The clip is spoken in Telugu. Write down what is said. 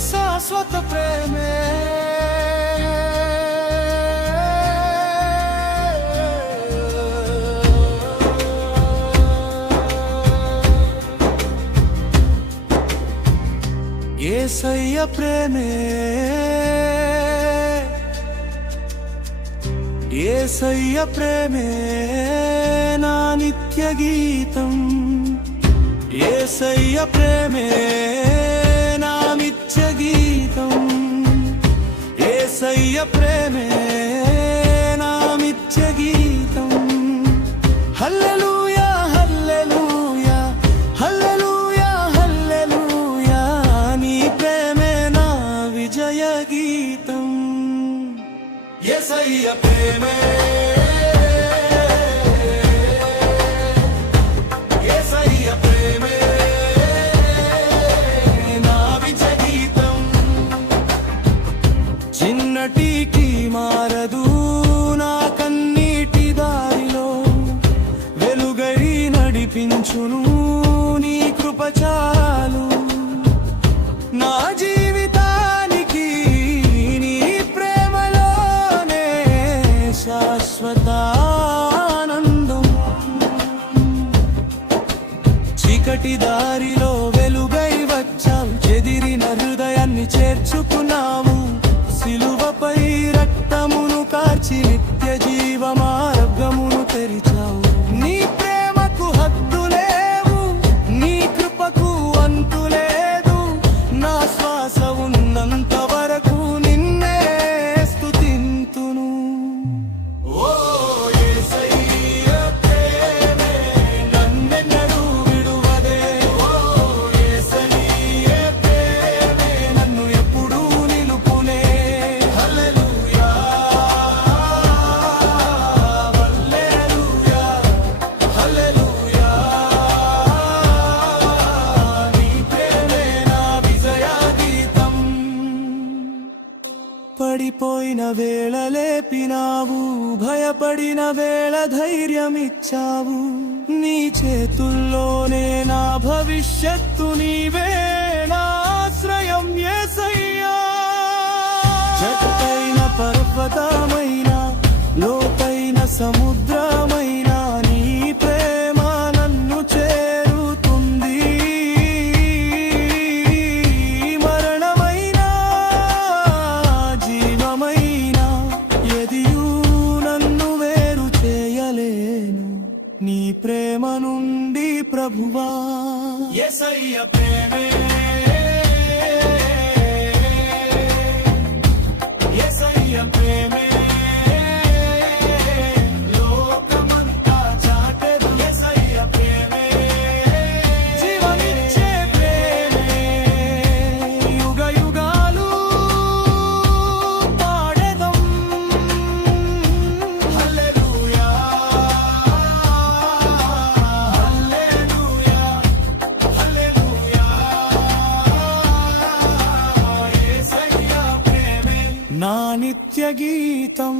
శాశ్వత ప్రేమే యేసయ్య ప్రేమే యేసయ్య ప్రేమే నా నిత్య గీతం యేసయ్య ప్రేమే నా నిత్య గీతం యేసయ్య ప్రేమే నా నిత్య గీతం హల్లెలూయా హల్లెలూయా హల్లెలూయా హల్లెలూయా నీ ప్రేమే నా విజయ గీతం యేసయ్య ప్రేమే చిన్నటికి మారదు నా కన్నీటి దారిలో వెలుగై నడిపించును నీ కృప చాలు నా జీవితానికి నీ ప్రేమలోనే శాశ్వత ఆనందం చీకటి దారిలో వెలుగై వచ్చావు చెదిరిన హృదయాన్ని చేర్చుకున్నావు సిలువపై రక్తమును కార్చి నిత్య జీవ మార్గమును తెరిచావు నీ ప్రేమకు హద్దు లేవు నీ కృపకు అంతు లేదు నా శ్వాస ఉన్నంత వరకు నిన్నే స్తుతింతును ఓ యేసయ్య ప్రేమే నన్నెన్నడూ విడువదే ఓ యేసయ్య ప్రేమే నన్ను ఎప్పుడూ నిలుపునే పడిపోయిన వేళ లేపినావు భయపడిన వేళ ధైర్యమిచ్చావు నీ చేతుల్లోనే నా భవిష్యత్తు నీవే నా ఆశ్రయం యేసయ్యా చక్కైన పర్వతమైన లోతైన సముద్రమైన నీ ప్రేమ నన్ను చేరుతుంది మరణమైన జీవమైన ఎదియు నన్ను వేరు చేయలేను నీ ప్రేమ నుండి ప్రభువా యేసయ్య ప్రేమే యేసయ్య ప్రేమే లోకమంతా చాటెను యేసయ్య ప్రేమే జీవనిచ్చే ప్రేమే యుగ యుగాలు పాడెదం హల్లెలూయా హల్లెలూయా హల్లెలూయా యేసయ్య ప్రేమే నా నిత్య గీతం